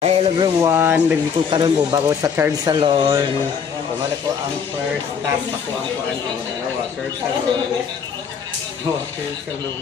Hi everyone, bili ko karon mo bago sa curve salon. Pamala ko ang first stop ako ang kuan ang dalawa curve salon. Curve salon.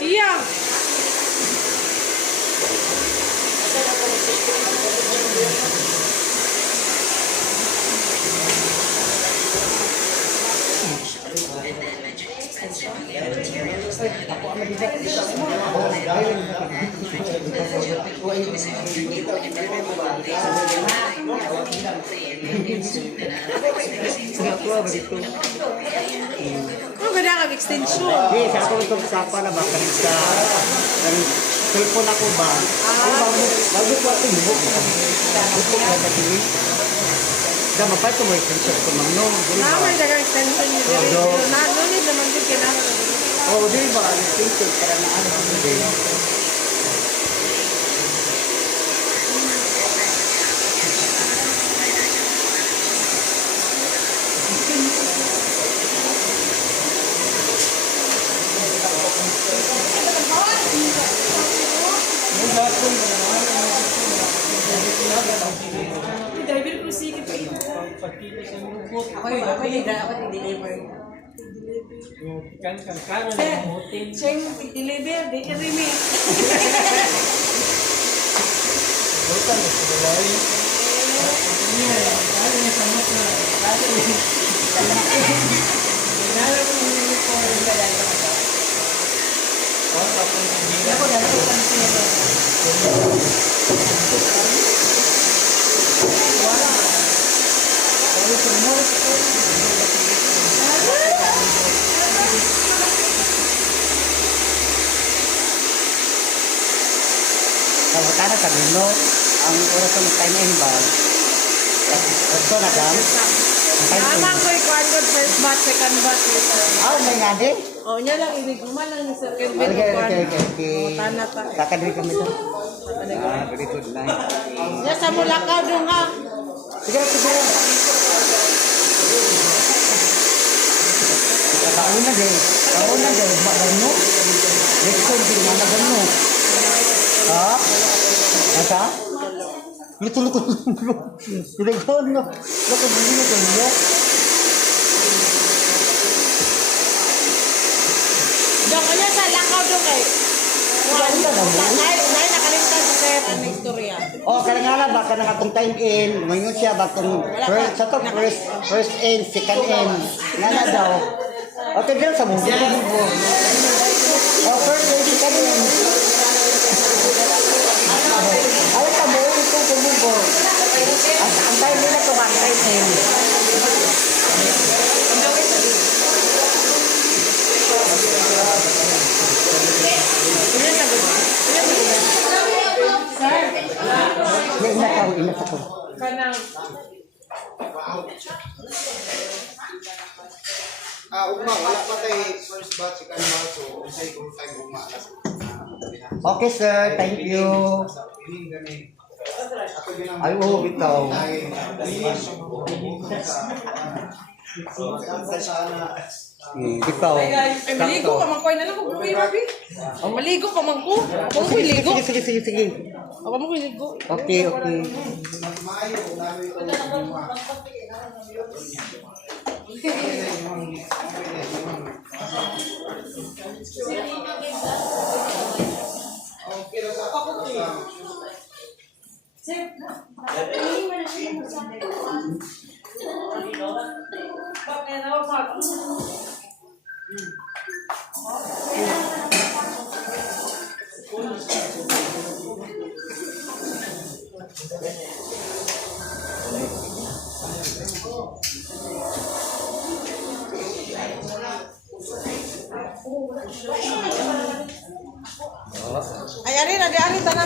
Iya. Ano ganda kang extension? Di sa ako itong sapa na ba kanina sa cellphone ako ba? Bago ko ako bubok ko. Bubok na sa TV. Da mapay ko mo extension ko mangno. Naman siya kang extension niya. Pero nunit naman din kailangan. Oh, di ba ang extension para na ano ko din. Driver ko sige pa ito. Ako yung deliver. Siya yung deliver, di ka rin eh. Kalau kana sa gulo, ang oras ng time in ba? Ito na dam. Tama ko yung kwan first batch, second batch. Ah, may nga din. O, niya lang, iniguman lang ni Sir Kelvin. Okay. Tana ta. Kakadri kami ito. Ah, very good na. Niya sa Mulakaw doon ha. Sige. Kauna din. Magano. Rekod din na magano. Ha? Asa? Luto. Rekod no. Rekod din no. Dok, kanya sa Lakaw doon kay. Nay nakalimtan sa sir ang istorya. Oh, kaya nga ba ka nakatong time in, ngayon siya ba kung first in, second in. Nga daw. Okay, dito sa mundo. Oh, first in, second in. Alam ka mo, ito kumubo. Ang time nila ito, one time in. Inat ako. Kanang Ugma, wala pa tayo first batch, second batch, so usay kung tayo ugma. Okay, sir. Thank you. Ay, oo, bitaw. Bitaw. ay maligo ka man ko na lang ko buhay Barbie. Oh, maligo ka man ko. Ako mo ligo. Sige. Ako mo ligo. Okay. Okay na sa Ay, ari na, di ari tanan.